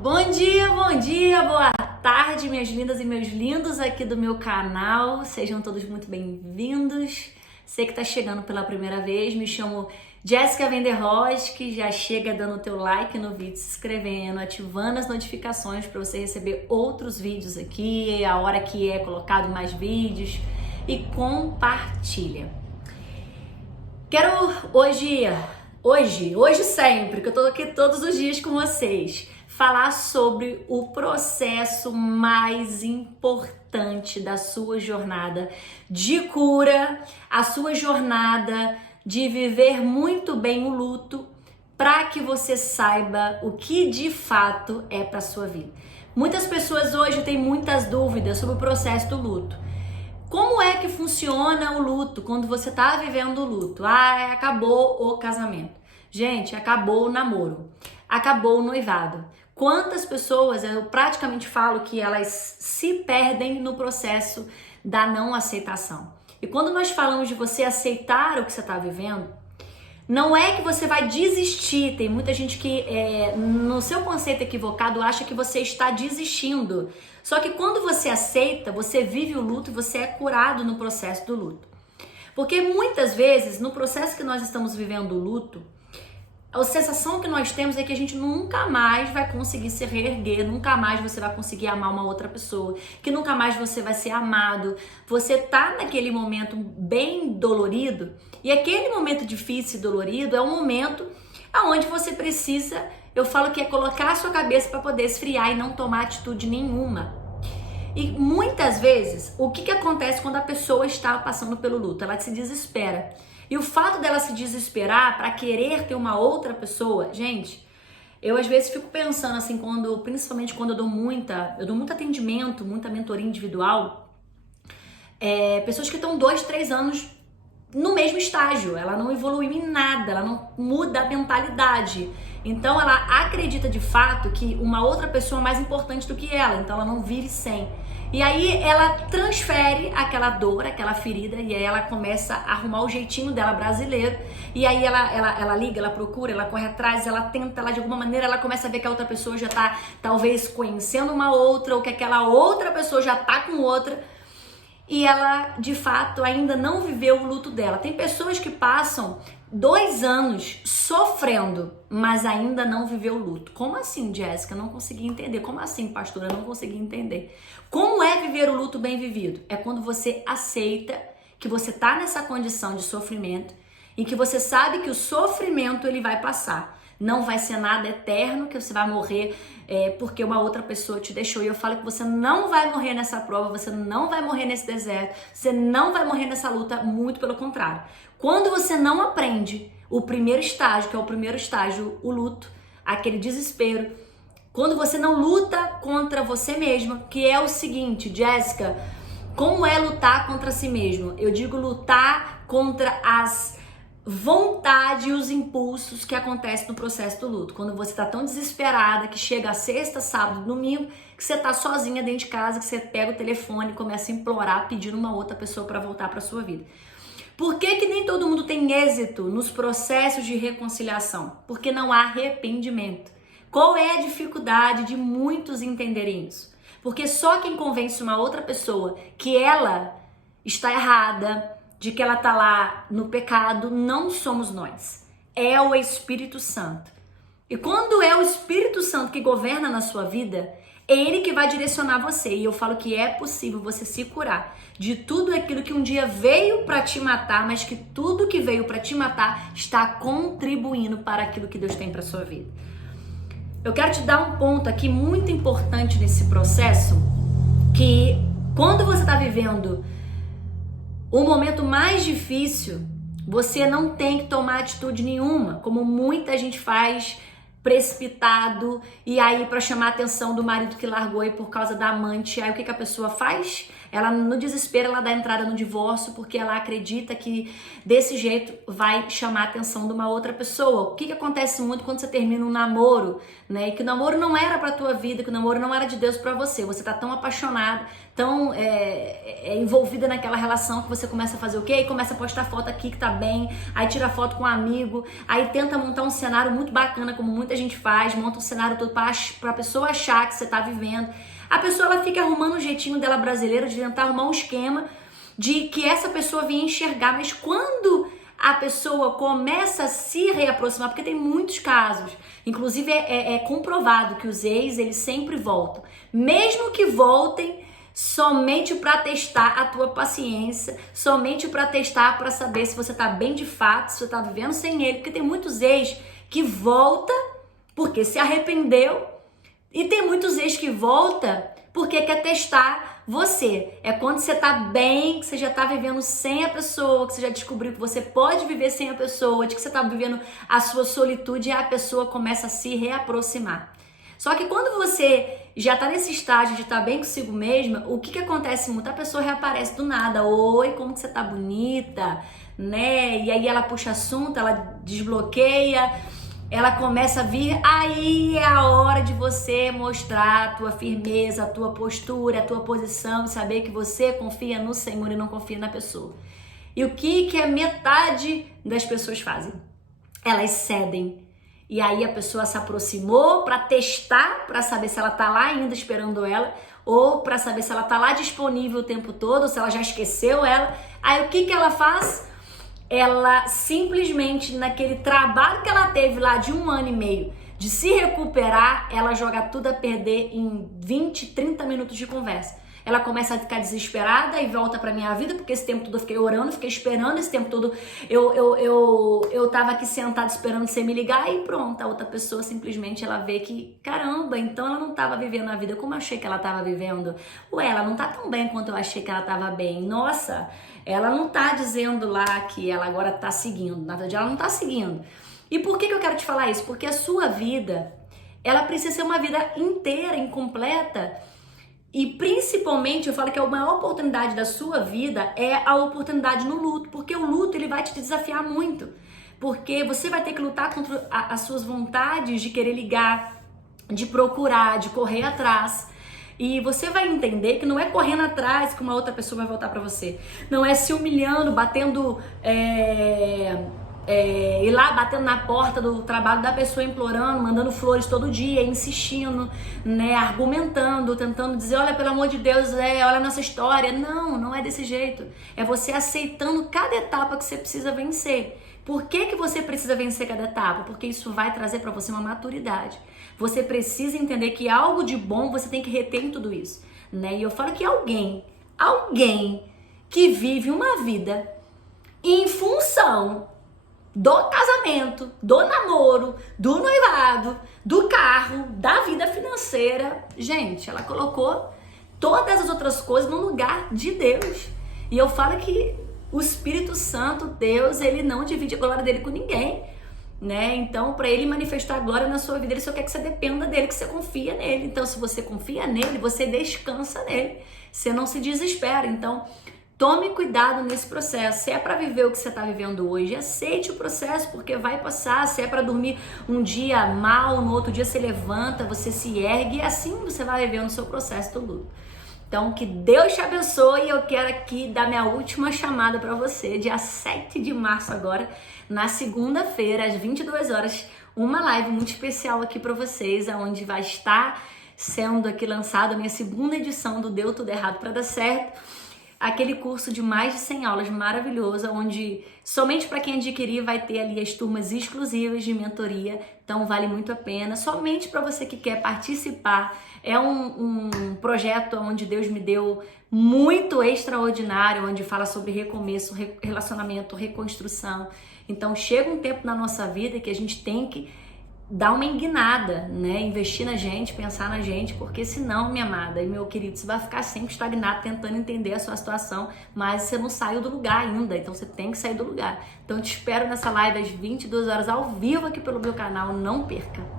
Bom dia, boa tarde, minhas lindas e meus lindos aqui do meu canal. Sejam todos muito bem-vindos. Você que está chegando pela primeira vez, me chamo Jéssica Venderroz, que já chega dando o teu like no vídeo, se inscrevendo, ativando as notificações para você receber outros vídeos aqui, a hora que é colocado mais vídeos, e compartilha. Quero hoje sempre, que eu tô aqui todos os dias com vocês, falar sobre o processo mais importante da sua jornada de cura, a sua jornada de viver muito bem o luto, para que você saiba o que de fato é para sua vida. Muitas pessoas hoje têm muitas dúvidas sobre o processo do luto. Como é que funciona o luto quando você tá vivendo o luto? Acabou o casamento. Gente, acabou o namoro. Acabou o noivado. Quantas pessoas, eu praticamente falo que elas se perdem no processo da não aceitação. E quando nós falamos de você aceitar o que você está vivendo, não é que você vai desistir. Tem muita gente que, no seu conceito equivocado, acha que você está desistindo. Só que quando você aceita, você vive o luto e você é curado no processo do luto. Porque muitas vezes, no processo que nós estamos vivendo o luto, a sensação que nós temos é que a gente nunca mais vai conseguir se reerguer, nunca mais você vai conseguir amar uma outra pessoa, que nunca mais você vai ser amado. Você tá naquele momento bem dolorido, e aquele momento difícil e dolorido é um momento onde você precisa, eu falo que é colocar a sua cabeça para poder esfriar e não tomar atitude nenhuma. E muitas vezes, o que acontece quando a pessoa está passando pelo luto? Ela se desespera. E o fato dela se desesperar para querer ter uma outra pessoa, gente, eu às vezes fico pensando assim, principalmente quando eu dou muito atendimento, muita mentoria individual, pessoas que estão 2, 3 anos no mesmo estágio, ela não evoluiu em nada, ela não muda a mentalidade. Então ela acredita de fato que uma outra pessoa é mais importante do que ela, então ela não vive sem. E aí ela transfere aquela dor, aquela ferida, e aí ela começa a arrumar o jeitinho dela brasileiro, e aí ela liga, ela procura, ela corre atrás, ela tenta, ela de alguma maneira ela começa a ver que a outra pessoa já tá talvez conhecendo uma outra, ou que aquela outra pessoa já tá com outra, e ela de fato ainda não viveu o luto dela. Tem pessoas que passam 2 anos sofrendo, mas ainda não viveu o luto. Como assim, Jéssica? Não consegui entender. Como assim, pastora? Não consegui entender. Como é viver o luto bem vivido? É quando você aceita que você tá nessa condição de sofrimento e que você sabe que o sofrimento ele vai passar. Não vai ser nada eterno, que você vai morrer porque uma outra pessoa te deixou. E eu falo que você não vai morrer nessa prova, você não vai morrer nesse deserto, você não vai morrer nessa luta, muito pelo contrário. Quando você não aprende o primeiro estágio, que é o primeiro estágio, o luto, aquele desespero, quando você não luta contra você mesma, que é o seguinte, Jéssica, como é lutar contra si mesmo? Eu digo lutar contra as vontade e os impulsos que acontecem no processo do luto. Quando você tá tão desesperada que chega a sexta, sábado, domingo, que você tá sozinha dentro de casa, que você pega o telefone e começa a implorar, pedindo uma outra pessoa para voltar para sua vida. Por que nem todo mundo tem êxito nos processos de reconciliação? Porque não há arrependimento. Qual é a dificuldade de muitos entenderem isso? Porque só quem convence uma outra pessoa que ela está errada, de que ela tá lá no pecado, não somos nós. É o Espírito Santo. E quando é o Espírito Santo que governa na sua vida, é ele que vai direcionar você. E eu falo que é possível você se curar de tudo aquilo que um dia veio para te matar, mas que tudo que veio para te matar está contribuindo para aquilo que Deus tem para sua vida. Eu quero te dar um ponto aqui muito importante nesse processo, que quando você está vivendo o momento mais difícil, você não tem que tomar atitude nenhuma, como muita gente faz, precipitado, e aí para chamar a atenção do marido que largou aí por causa da amante, aí o que a pessoa faz? ela no desespero ela dá entrada no divórcio porque ela acredita que desse jeito vai chamar a atenção de uma outra pessoa. O que acontece muito quando você termina um namoro, né? E que o namoro não era pra tua vida, que o namoro não era de Deus pra você. Você tá tão apaixonado, tão envolvida naquela relação que você começa a fazer o quê? E começa a postar foto aqui que tá bem, aí tira foto com um amigo, aí tenta montar um cenário muito bacana, como muita gente faz, monta um cenário todo pra pessoa achar que você tá vivendo. A pessoa ela fica arrumando um jeitinho dela brasileiro de tentar arrumar um esquema de que essa pessoa vinha enxergar, mas quando a pessoa começa a se reaproximar, porque tem muitos casos, inclusive é comprovado que os ex, eles sempre voltam, mesmo que voltem somente para testar a tua paciência, somente para testar, para saber se você tá bem de fato, se você tá vivendo sem ele, porque tem muitos ex que volta porque se arrependeu e tem muitos ex que volta porque quer testar você. É quando você tá bem, que você já tá vivendo sem a pessoa, que você já descobriu que você pode viver sem a pessoa, de que você tá vivendo a sua solitude e a pessoa começa a se reaproximar. Só que quando você já tá nesse estágio de estar bem consigo mesma, o que acontece muito? A pessoa reaparece do nada. Oi, como que você tá bonita, né? E aí ela puxa assunto, ela desbloqueia, ela começa a vir, aí é a hora de você mostrar a tua firmeza, a tua postura, a tua posição, saber que você confia no Senhor e não confia na pessoa. E o que a metade das pessoas fazem? Elas cedem. E aí a pessoa se aproximou para testar, para saber se ela tá lá ainda esperando ela, ou para saber se ela tá lá disponível o tempo todo, ou se ela já esqueceu ela. Aí o que ela faz? Ela simplesmente, naquele trabalho que ela teve lá de 1 ano e meio, de se recuperar, ela joga tudo a perder em 20, 30 minutos de conversa. Ela começa a ficar desesperada e volta pra minha vida, porque esse tempo todo eu fiquei orando, fiquei esperando, esse tempo todo eu tava aqui sentada esperando você me ligar e pronto, a outra pessoa simplesmente ela vê que, caramba, então ela não tava vivendo a vida como eu achei que ela tava vivendo. Ué, ela não tá tão bem quanto eu achei que ela tava bem. Nossa, ela não tá dizendo lá que ela agora tá seguindo, na verdade ela não tá seguindo. E por que eu quero te falar isso? Porque a sua vida, ela precisa ser uma vida inteira, incompleta. E principalmente, eu falo que a maior oportunidade da sua vida é a oportunidade no luto, porque o luto ele vai te desafiar muito, porque você vai ter que lutar contra as suas vontades de querer ligar, de procurar, de correr atrás. E você vai entender que não é correndo atrás que uma outra pessoa vai voltar pra você, não é se humilhando, batendo... ir lá batendo na porta do trabalho da pessoa, implorando, mandando flores todo dia, insistindo, né, argumentando, tentando dizer, olha, pelo amor de Deus, olha a nossa história. Não é desse jeito. É você aceitando cada etapa que você precisa vencer. Por que você precisa vencer cada etapa? Porque isso vai trazer para você uma maturidade. Você precisa entender que algo de bom você tem que reter em tudo isso, né? E eu falo que alguém que vive uma vida em função do casamento, do namoro, do noivado, do carro, da vida financeira, gente, ela colocou todas as outras coisas no lugar de Deus. E eu falo que o Espírito Santo, Deus, ele não divide a glória dele com ninguém, né? Então, para ele manifestar a glória na sua vida, ele só quer que você dependa dele, que você confia nele. Então, se você confia nele, você descansa nele, você não se desespera. Então, tome cuidado nesse processo. Se é para viver o que você está vivendo hoje, aceite o processo, porque vai passar. Se é para dormir um dia mal, no outro dia você levanta, você se ergue, e assim você vai vivendo o seu processo do luto. Então, que Deus te abençoe. Eu quero aqui dar minha última chamada para você, dia 7 de março agora, na segunda-feira, às 22 horas, uma live muito especial aqui para vocês, onde vai estar sendo aqui lançada a minha segunda edição do Deu Tudo Errado para Dar Certo. Aquele curso de mais de 100 aulas maravilhoso, onde somente para quem adquirir vai ter ali as turmas exclusivas de mentoria, então vale muito a pena. Somente para você que quer participar, é um projeto onde Deus me deu muito extraordinário, onde fala sobre recomeço, relacionamento, reconstrução. Então chega um tempo na nossa vida que a gente tem que dar uma enguinada, né? Investir na gente, pensar na gente, porque senão, minha amada e meu querido, você vai ficar sempre estagnado tentando entender a sua situação, mas você não saiu do lugar ainda, então você tem que sair do lugar. Então eu te espero nessa live às 22 horas ao vivo aqui pelo meu canal, não perca!